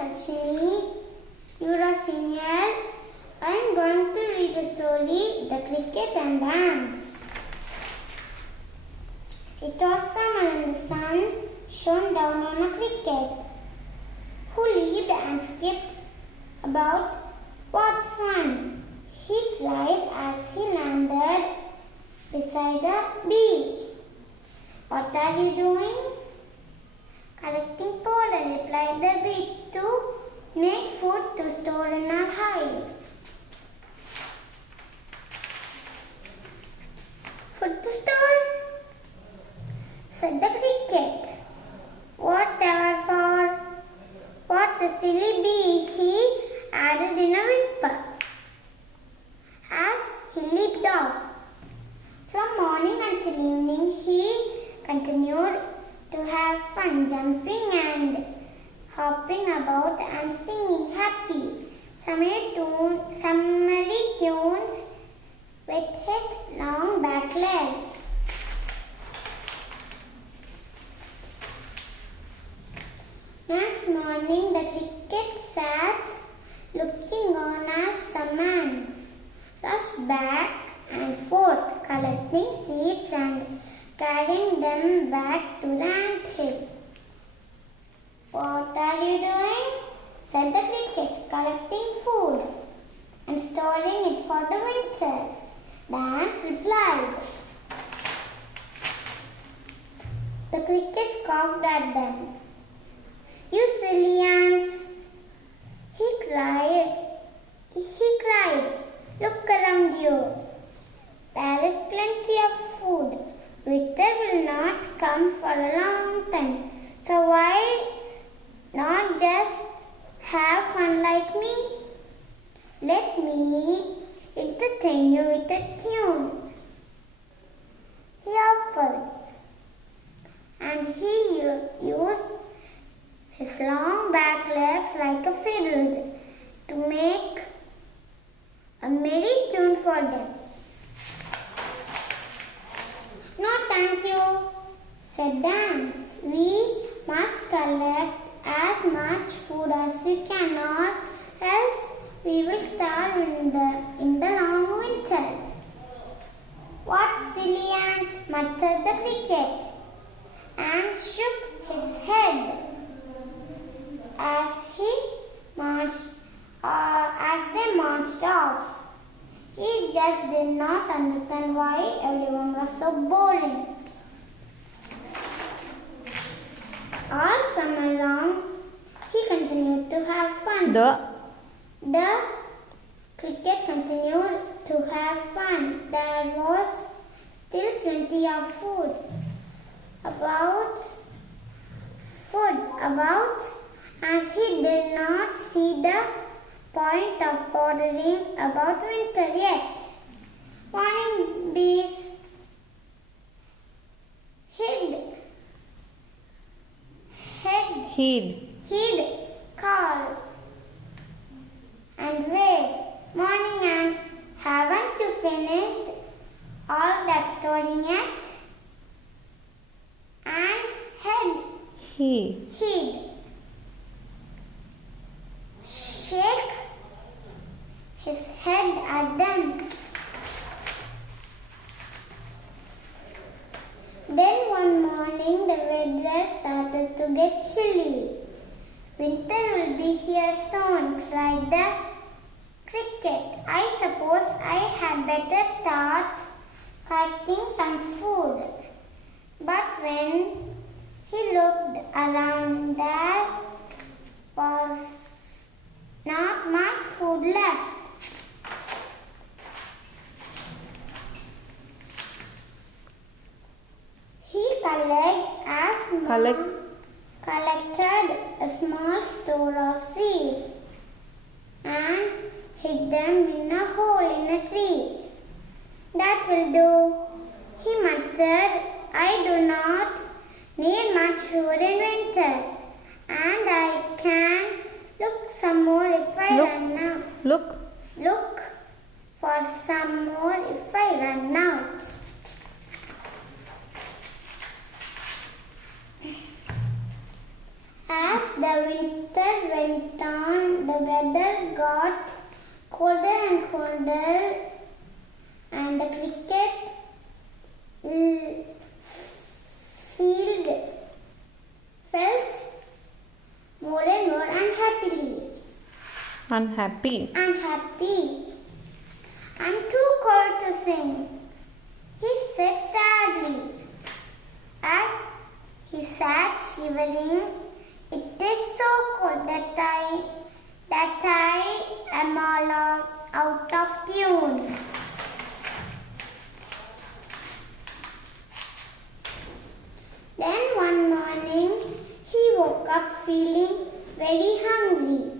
Rashini, Yura Senior. I am going to read a story, The Cricket and Ants. It was summer and the sun shone down on a cricket, who leaped and skipped about. What fun! He cried as he landed beside a bee. What are you doing? Collecting pollen, replied the bee, to make food to store in our hive. Food to store? Said the cricket. Whatever for? What the silly bee, he added in a whisper, as he leaped off. From morning until evening, he continued to have fun, jumping and hopping about and singing happy summery tunes with his long back legs. Next morning, the cricket sat looking on as some ants rushed back and forth, collecting seeds and carrying them back to the ant hill. What are you doing? Said the cricket, collecting food and storing it for the winter. The ants replied. The cricket scoffed at them. You silly ants! He cried. Look around you. There is plenty of food. Winter will not come for a long time. So why not just have fun like me? Let me entertain you with a tune. He offered, and he used his long back legs like a fiddle to make a merry tune for them. No, thank you, said the ants. We must collect as much food as we can, or else we will starve in the long winter. What silly ants, muttered the cricket, and shook his head as they marched off. He just did not understand why everyone was so boring. All summer long, he continued to have fun. The cricket continued to have fun. There was still plenty of food about, and he did not see the point of bothering about winter yet. Morning bees he'd call and wave. Morning ants, haven't you finished all that storing yet? And he'd shake his head at them. Then one morning the weather started to get chilly. Winter will be here soon, cried the cricket. I suppose I had better start collecting some food. But when he looked around, there was not much food left. He collected a small store of seeds and hid them in a hole in a tree. That will do, he muttered. I do not need much food in winter, and I can look some more if I run out. Look for some more if I run out. As the winter went on, the weather got colder and colder, and the cricket field felt more and more Unhappy. unhappy. I'm too cold to sing, he said sadly. As he sat shivering, it is so cold that I am all out of tune. Then one morning, he woke up feeling very hungry.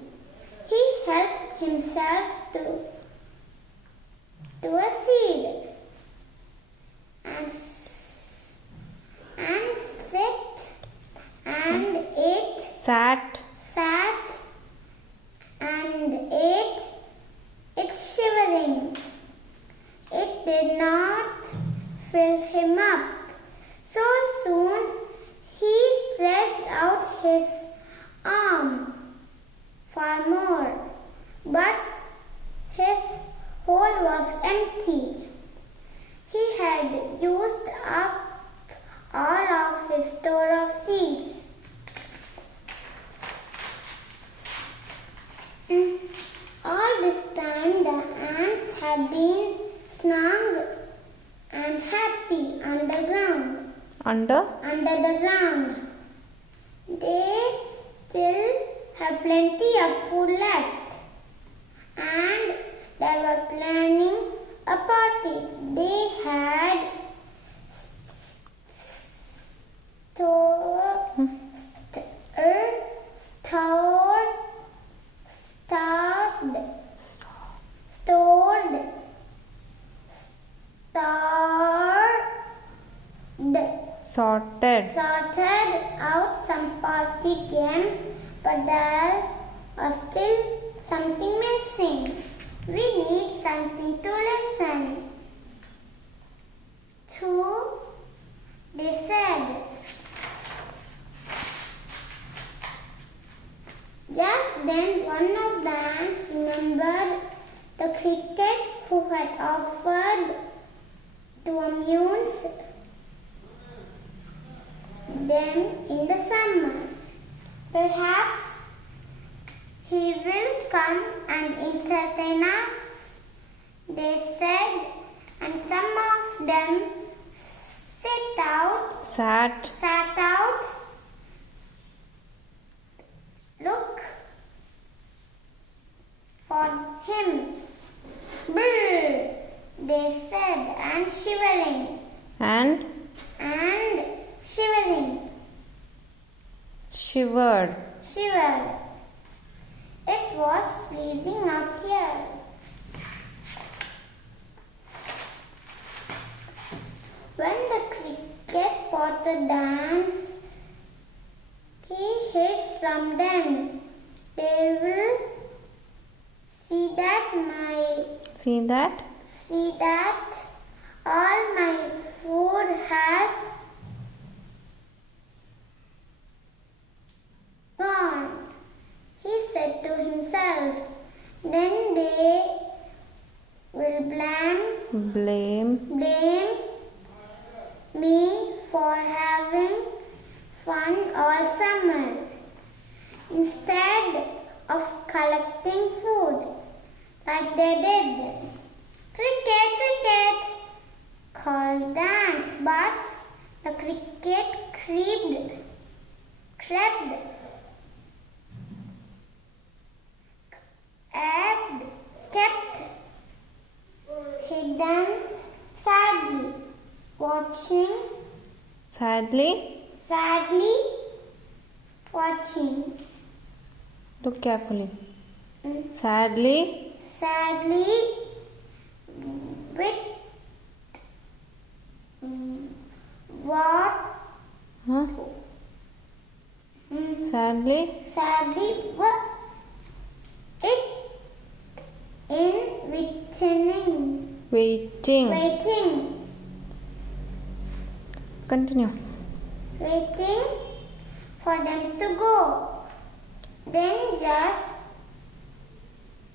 He helped himself to a seed and sat and ate. Sat. Sat and ate it shivering. It did not fill him up. So soon he stretched out his arm for more, but his hole was empty. He had used up all of his store of seeds. All this time the ants had been snug and happy underground. Under. Under the ground. They still have plenty of food left, and they were planning a party. They had sorted out some party games, but there was still something missing. We need something to listen to, they said. Just then one of the ants remembered the cricket who had offered to amuse them in the summer. Perhaps he will come and entertain us, they said, and some of them sat out, look for him. Brr, they said, and shivering. And shivering. Shivered. It was freezing out here. When the cricket spotted the ants, he hid from them. They will see that all my food has gone, he said to himself. Then they will blame me for having fun all summer instead of collecting food like they did. Cricket, cricket, called the ants, but the cricket crept and kept hidden, sadly watching. Look carefully. Sadly with what? Huh? Sadly it in waiting. Continue. Waiting for them to go. Then just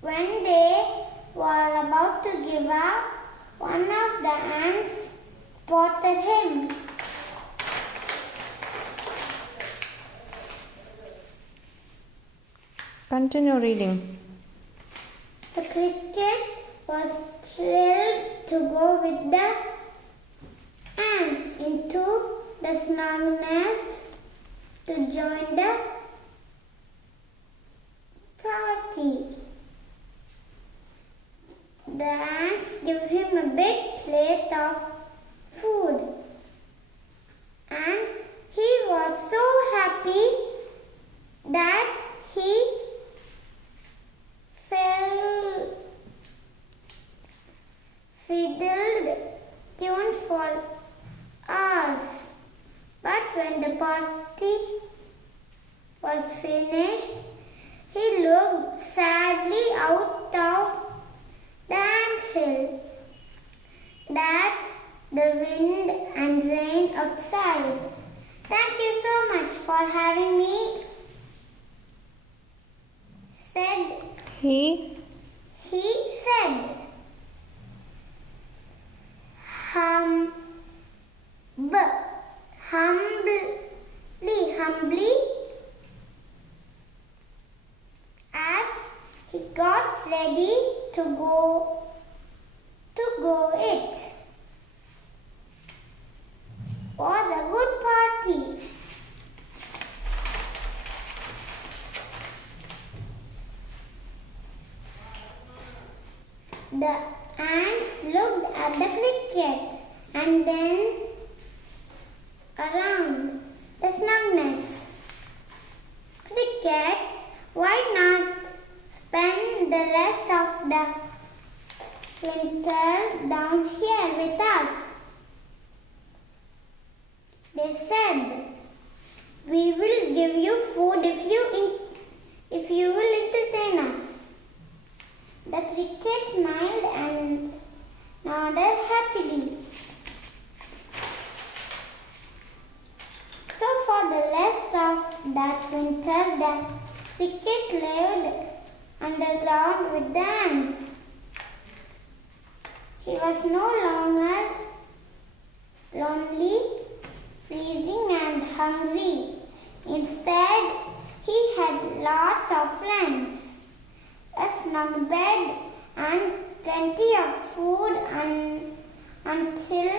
when they were about to give up, one of the ants spotted him. Continue reading. The cricket was thrilled to go with the ants into the snug nest to join the party. The ants gave him a big plate of food, and he was so happy that he fiddled tunes for hours. But when the party was finished, he looked sadly out of the anthill that the wind and rain outside. Thank you so much for having me, said He said. Humbly, as he got ready to go it. Was a good party. The ants looked at the cricket and then around the snug nest. Cricket, why not spend the rest of the winter down here with us? They said, we will give you food if you will entertain us. The cricket smiled and nodded happily. So for the rest of that winter, the cricket lived underground with the ants. He was no longer lonely, freezing and hungry. Instead, he had lots of friends, a snug bed and plenty of food until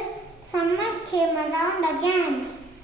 summer came around again.